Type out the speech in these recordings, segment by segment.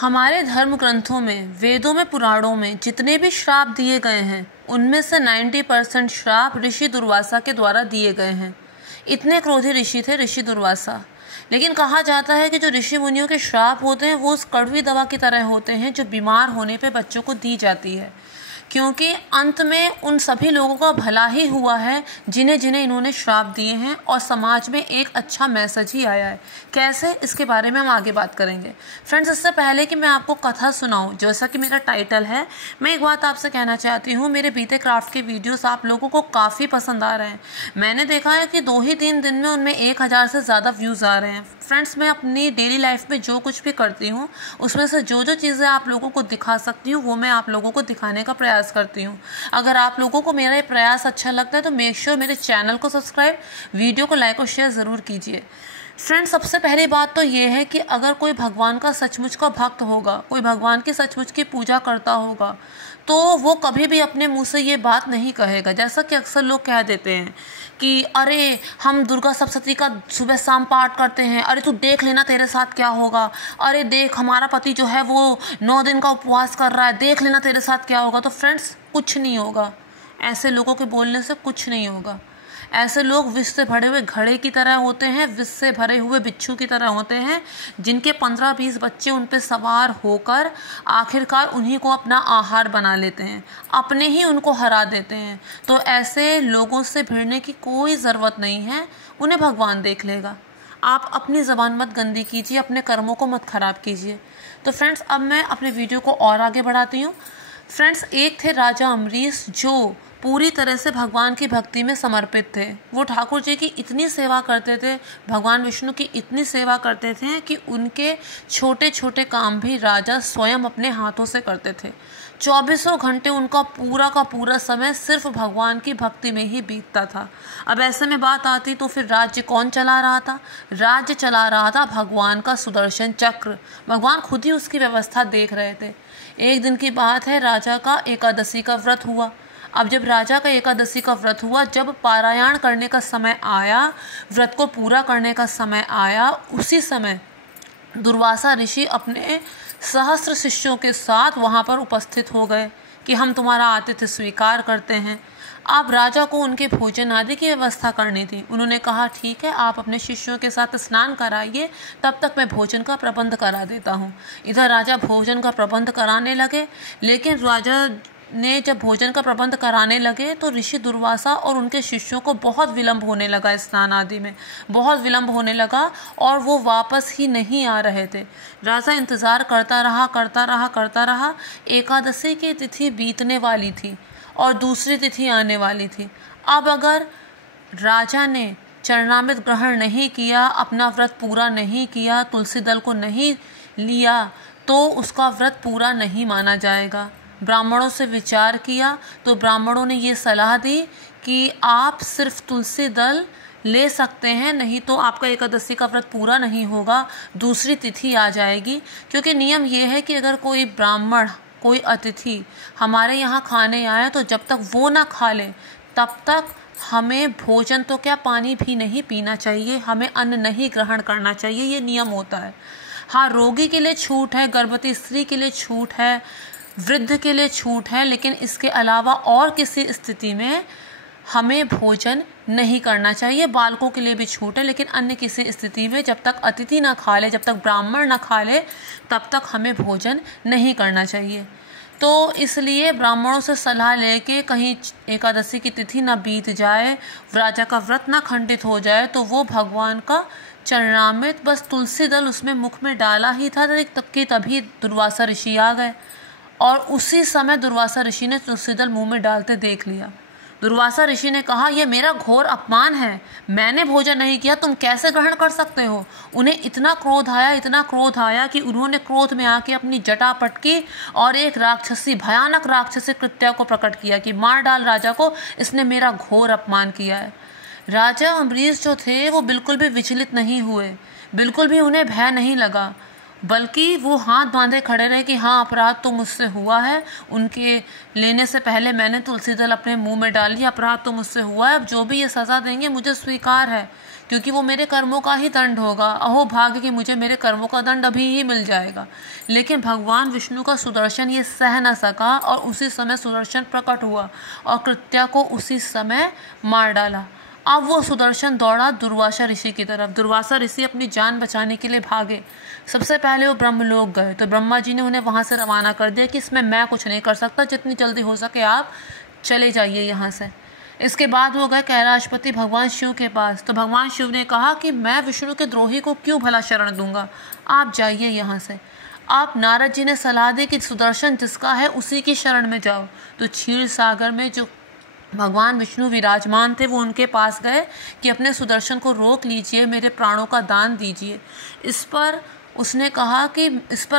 हमारे धर्म ग्रंथों में, वेदों में, पुराणों में जितने भी श्राप दिए गए हैं उनमें से 90% श्राप ऋषि दुर्वासा के द्वारा दिए गए हैं। इतने क्रोधी ऋषि थे ऋषि दुर्वासा। लेकिन कहा जाता है कि जो ऋषि मुनियों के श्राप होते हैं वो उस कड़वी दवा की तरह होते हैं जो बीमार होने पे बच्चों को दी जाती है, क्योंकि अंत में उन सभी लोगों का भला ही हुआ है जिन्हें जिन्हें इन्होंने श्राप दिए हैं और समाज में एक अच्छा मैसेज ही आया है। कैसे, इसके बारे में हम आगे बात करेंगे। फ्रेंड्स, इससे पहले कि मैं आपको कथा सुनाऊं, जैसा कि मेरा टाइटल है, मैं एक बात आपसे कहना चाहती हूँ। मेरे बीते क्राफ्ट के वीडियोस आप लोगों को काफ़ी पसंद आ रहे हैं। मैंने देखा है कि 2 ही 3 दिन में उनमें 1000 से ज़्यादा व्यूज़ आ रहे हैं। फ्रेंड्स, मैं अपनी डेली लाइफ में जो कुछ भी करती हूँ उसमें से जो जो चीज़ें आप लोगों को दिखा सकती हूँ वो मैं आप लोगों को दिखाने का प्रयास करती हूँ। अगर आप लोगों को मेरा ये प्रयास अच्छा लगता है तो मेक श्योर मेरे चैनल को सब्सक्राइब, वीडियो को लाइक और शेयर ज़रूर कीजिए। फ्रेंड्स, सबसे पहली बात तो ये है कि अगर कोई भगवान का सचमुच का भक्त होगा, कोई भगवान की सचमुच की पूजा करता होगा, तो वो कभी भी अपने मुंह से ये बात नहीं कहेगा। जैसा कि अक्सर लोग कह देते हैं कि अरे हम दुर्गा सप्तशती का सुबह शाम पाठ करते हैं, अरे तू देख लेना तेरे साथ क्या होगा, अरे देख हमारा पति जो है वो 9 दिन का उपवास कर रहा है, देख लेना तेरे साथ क्या होगा। तो फ्रेंड्स, कुछ नहीं होगा। ऐसे लोगों के बोलने से कुछ नहीं होगा। ऐसे लोग विष से भरे हुए घड़े की तरह होते हैं, विष से भरे हुए बिच्छू की तरह होते हैं, जिनके 15-20 बच्चे उन पर सवार होकर आखिरकार उन्हीं को अपना आहार बना लेते हैं, अपने ही उनको हरा देते हैं। तो ऐसे लोगों से भिड़ने की कोई ज़रूरत नहीं है, उन्हें भगवान देख लेगा। आप अपनी ज़बान मत गंदी कीजिए, अपने कर्मों को मत खराब कीजिए। तो फ्रेंड्स, अब मैं अपने वीडियो को और आगे बढ़ाती हूँ। फ्रेंड्स, एक थे राजा अम्बरीश जो पूरी तरह से भगवान की भक्ति में समर्पित थे। वो ठाकुर जी की इतनी सेवा करते थे, भगवान विष्णु की इतनी सेवा करते थे कि उनके छोटे छोटे काम भी राजा स्वयं अपने हाथों से करते थे। 24 घंटे उनका पूरा का पूरा समय सिर्फ भगवान की भक्ति में ही बीतता था। अब ऐसे में बात आती तो फिर राज्य कौन चला रहा था? राज्य चला रहा था भगवान का सुदर्शन चक्र। भगवान खुद ही उसकी व्यवस्था देख रहे थे। एक दिन की बात है, राजा का एकादशी का व्रत हुआ। अब जब राजा का एकादशी का व्रत हुआ, जब पारायण करने का समय आया, व्रत को पूरा करने का समय आया, उसी समय दुर्वासा ऋषि अपने सहस्त्र शिष्यों के साथ वहाँ पर उपस्थित हो गए कि हम तुम्हारा आतिथ्य स्वीकार करते हैं। अब राजा को उनके भोजन आदि की व्यवस्था करनी थी। उन्होंने कहा ठीक है, आप अपने शिष्यों के साथ स्नान कराइए, तब तक मैं भोजन का प्रबंध करा देता हूँ। इधर राजा भोजन का प्रबंध कराने लगे, लेकिन राजा ने जब भोजन का प्रबंध कराने लगे तो ऋषि दुर्वासा और उनके शिष्यों को बहुत विलंब होने लगा, स्नान आदि में बहुत विलंब होने लगा और वो वापस ही नहीं आ रहे थे। राजा इंतज़ार करता रहा। एकादशी की तिथि बीतने वाली थी और दूसरी तिथि आने वाली थी। अब अगर राजा ने चरणामृत ग्रहण नहीं किया, अपना व्रत पूरा नहीं किया, तुलसी दल को नहीं लिया, तो उसका व्रत पूरा नहीं माना जाएगा। ब्राह्मणों से विचार किया तो ब्राह्मणों ने ये सलाह दी कि आप सिर्फ तुलसी दल ले सकते हैं, नहीं तो आपका एकादशी का व्रत पूरा नहीं होगा, दूसरी तिथि आ जाएगी। क्योंकि नियम ये है कि अगर कोई ब्राह्मण, कोई अतिथि हमारे यहाँ खाने आए तो जब तक वो ना खा ले तब तक हमें भोजन तो क्या, पानी भी नहीं पीना चाहिए, हमें अन्न नहीं ग्रहण करना चाहिए। ये नियम होता है। हाँ, रोगी के लिए छूट है, गर्भवती स्त्री के लिए छूट है, वृद्ध के लिए छूट है, लेकिन इसके अलावा और किसी स्थिति में हमें भोजन नहीं करना चाहिए। बालकों के लिए भी छूट है, लेकिन अन्य किसी स्थिति में जब तक अतिथि ना खा ले, जब तक ब्राह्मण ना खा ले, तब तक हमें भोजन नहीं करना चाहिए। तो इसलिए ब्राह्मणों से सलाह लेके कहीं एकादशी की तिथि ना बीत जाए, राजा का व्रत ना खंडित हो जाए, तो वो भगवान का चरणामृत बस तुलसी दल उसमें मुख में डाला ही था कि तभी दुर्वासा ऋषि आ गए और उसी समय दुर्वासा ऋषि ने तुलसी दल मुंह में डालते देख लिया। दुर्वासा ऋषि ने कहा, यह मेरा घोर अपमान है, मैंने भोजन नहीं किया, तुम कैसे ग्रहण कर सकते हो? उन्हें इतना क्रोध आया कि उन्होंने क्रोध में आके अपनी जटा पटकी और एक भयानक राक्षसी कृत्य को प्रकट किया कि मार डाल राजा को, इसने मेरा घोर अपमान किया है। राजा अम्बरीश जो थे वो बिल्कुल भी विचलित नहीं हुए, बिल्कुल भी उन्हें भय नहीं लगा। बल्कि वो हाथ बांधे खड़े रहे कि हाँ, अपराध तो मुझसे हुआ है, उनके लेने से पहले मैंने तुलसी दल अपने मुंह में डाल लिया, अपराध तो मुझसे हुआ है, अब जो भी ये सज़ा देंगे मुझे स्वीकार है, क्योंकि वो मेरे कर्मों का ही दंड होगा। अहो भाग्य कि मुझे मेरे कर्मों का दंड अभी ही मिल जाएगा। लेकिन भगवान विष्णु का सुदर्शन ये सह न सका और उसी समय सुदर्शन प्रकट हुआ और कृत्या को उसी समय मार डाला। अब वो सुदर्शन दौड़ा दुर्वासा ऋषि की तरफ। दुर्वासा ऋषि अपनी जान बचाने के लिए भागे। सबसे पहले वो ब्रह्मलोक गए तो ब्रह्मा जी ने उन्हें वहाँ से रवाना कर दिया कि इसमें मैं कुछ नहीं कर सकता, जितनी जल्दी हो सके आप चले जाइए यहाँ से। इसके बाद वो गए कैलाशपति भगवान शिव के पास। तो भगवान शिव ने कहा कि मैं विष्णु के द्रोही को क्यों भला शरण दूंगा, आप जाइए यहाँ से। आप नारद जी ने सलाह दी कि सुदर्शन जिसका है उसी की शरण में जाओ। तो क्षीर सागर में जो भगवान विष्णु विराजमान थे वो उनके पास गए कि अपने सुदर्शन को रोक लीजिए, मेरे प्राणों का दान दीजिए। इस पर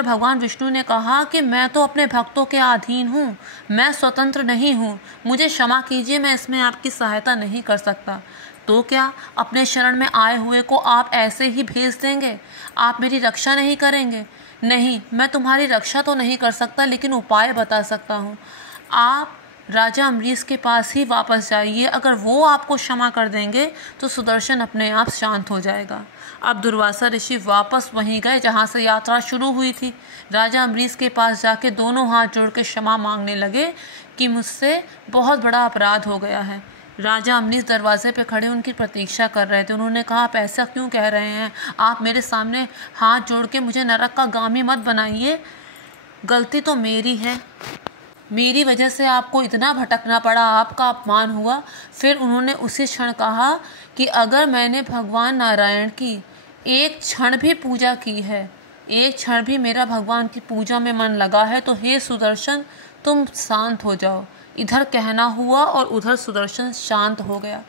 भगवान विष्णु ने कहा कि मैं तो अपने भक्तों के अधीन हूँ, मैं स्वतंत्र नहीं हूँ, मुझे क्षमा कीजिए, मैं इसमें आपकी सहायता नहीं कर सकता। तो क्या अपने शरण में आए हुए को आप ऐसे ही भेज देंगे? आप मेरी रक्षा नहीं करेंगे? नहीं, मैं तुम्हारी रक्षा तो नहीं कर सकता, लेकिन उपाय बता सकता हूँ। आप राजा अम्बरीश के पास ही वापस जाइए, अगर वो आपको क्षमा कर देंगे तो सुदर्शन अपने आप शांत हो जाएगा। अब दुर्वासा ऋषि वापस वहीं गए जहाँ से यात्रा शुरू हुई थी। राजा अम्बरीश के पास जाके दोनों हाथ जोड़ के क्षमा मांगने लगे कि मुझसे बहुत बड़ा अपराध हो गया है। राजा अम्बरीश दरवाजे पे खड़े उनकी प्रतीक्षा कर रहे थे। उन्होंने कहा, आप ऐसा क्यों कह रहे हैं? आप मेरे सामने हाथ जोड़ के मुझे नरक का गामी मत बनाइए। गलती तो मेरी है, मेरी वजह से आपको इतना भटकना पड़ा, आपका अपमान हुआ। फिर उन्होंने उसी क्षण कहा कि अगर मैंने भगवान नारायण की एक क्षण भी पूजा की है, एक क्षण भी मेरा भगवान की पूजा में मन लगा है, तो हे सुदर्शन तुम शांत हो जाओ। इधर कहना हुआ और उधर सुदर्शन शांत हो गया।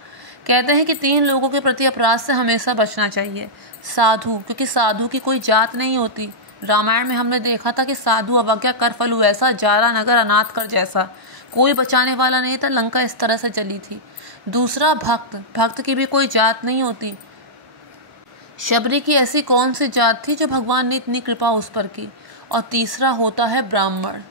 कहते हैं कि 3 लोगों के प्रति अपराध से हमेशा बचना चाहिए। साधु, क्योंकि साधु की कोई जात नहीं होती। रामायण में हमने देखा था कि साधु अवज्ञा कर फलु ऐसा, जारा नगर अनाथ कर जैसा। कोई बचाने वाला नहीं था, लंका इस तरह से जली थी। दूसरा भक्त की भी कोई जात नहीं होती। शबरी की ऐसी कौन सी जात थी जो भगवान ने इतनी कृपा उस पर की। और तीसरा होता है ब्राह्मण।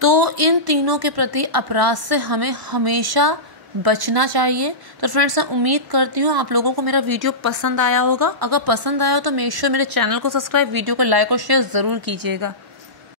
तो इन तीनों के प्रति अपराध से हमें हमेशा बचना चाहिए। तो फ्रेंड्स, मैं उम्मीद करती हूँ आप लोगों को मेरा वीडियो पसंद आया होगा। अगर पसंद आया हो तो मेक श्योर मेरे चैनल को सब्सक्राइब, वीडियो को लाइक और शेयर ज़रूर कीजिएगा।